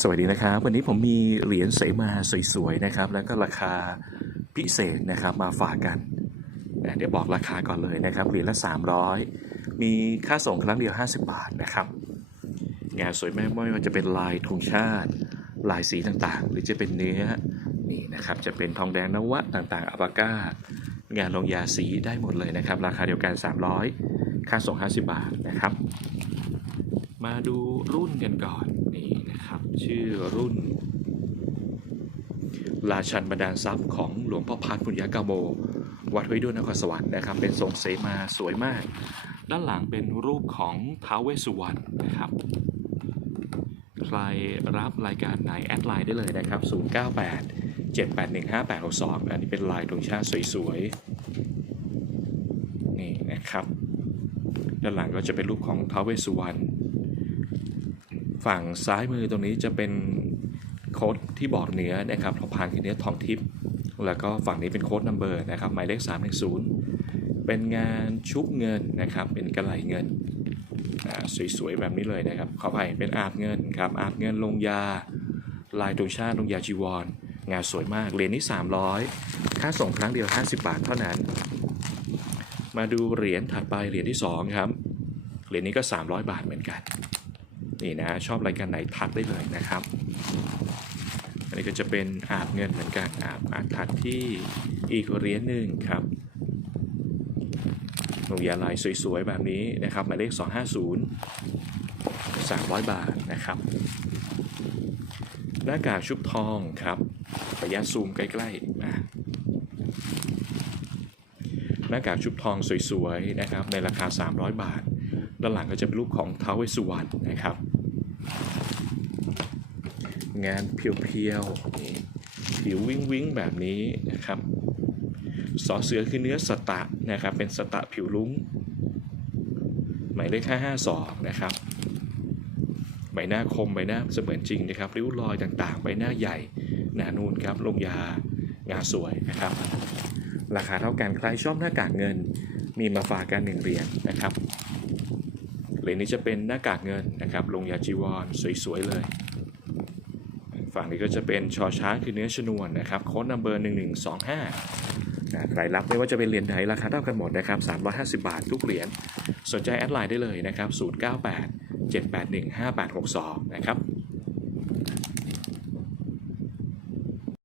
สวัสดีนะครับ วันนี้ผมมีเหรียญเสมาสวยๆนะครับ แล้วก็ราคาพิเศษนะครับมาฝากกัน เดี๋ยวบอกราคาก่อนเลยนะครับเหรียญละ 300 มีค่าส่งครั้งเดียว 50 บาทนะครับงานสวยมากไม่ว่าจะเป็นลายธงชาติ ลายสีต่างๆ หรือจะเป็นเนื้อนี่นะครับจะเป็นทองแดงนวะต่างๆอัปาก้างานลงยาสีได้หมดเลยนะครับ ราคาเดียวกัน 300 ค่าส่ง 50 บาทนะครับ มาดูรุ่นกันก่อนนี่นะครับ ชื่อรุ่น ราชันบรรดาลทรัพย์ของหลวงพ่อพัดปุญญากาโม วัดห้วยด้วนนครสวรรค์นะครับ เป็นทรงเสมาสวยมาก ด้านหลังเป็นรูปของท้าวเวสสุวรรณนะครับ ใครรับรายการไหนแอดไลน์ได้เลยนะครับ 098 781 5862 อันนี้เป็นลายธงชาติสวยๆ นี่นะครับ ด้านหลังก็จะเป็นรูปของท้าวเวสสุวรรณ ฝั่งซ้ายมือตรงนี้จะเป็นโค้ดที่บอกเนื้อนะครับทองพานคือเนื้อทองทิพย์แล้วก็ฝั่งนี้เป็นโค้ดนัมเบอร์นะครับหมายเลข 310 เป็นงานชุบเงินนะครับ เป็นกระไหลเงินอ่าสวยๆแบบนี้เลยนะครับขออภัยเป็นอาบเงินครับอาบเงินลงยา ลายตรงชาติลงยาจีวร งานสวยมากเหรียญนี้ 300 ค่าส่งครั้งเดียว 50 บาทเท่านั้น มาดูเหรียญถัดไปเหรียญที่ 2 ครับ เหรียญนี้ก็ 300 บาทเหมือนกัน นี่นะชอบรายการไหนทักได้เลยนะครับ อันนี้ก็จะเป็นอาบเงินเหมือนกันอาบอาบทักที่อีกเหรียญหนึ่งครับหนูยาลายสวยๆแบบนี้นะครับหมายเลข 250 300 บาทนะครับหน้ากากชุบทองครับระยะซูมใกล้ๆนะหน้ากากชุบทองสวยๆนะครับในราคา 300 บาท ด้านหลังก็จะเป็นรูปของท้าวเวสสุวรรณนะครับ งานเพียวๆผิววิ้งวิ้งๆแบบนี้นะครับสอเสือคือเนื้อสตะนะครับ เป็นสตะผิวลุ้ง หมายเลข552 นะครับ ใบหน้าคมใบหน้าเสมือนจริงนะครับ ริ้วรอยต่างๆ ใบหน้าใหญ่หนานูนครับลงยางาสวยนะครับ ราคาเท่ากันใครชอบหน้ากากเงิน มีมาฝากกันหนึ่งเหรียญนะครับ เหรียญนี้จะเป็นหน้ากากเงินนะครับลงยาจีวรสวยๆเลย ฝั่งนี้ก็จะเป็นชอช้างคือเนื้อชนวนนะครับโค้ดนัมเบอร์1125นะใครรับไม่ว่าจะเป็นเหรียญไหนราคาเท่ากันหมดนะครับ350 บาททุกเหรียญสนใจแอดไลน์ได้เลยนะครับ098 781 5862 นะครับ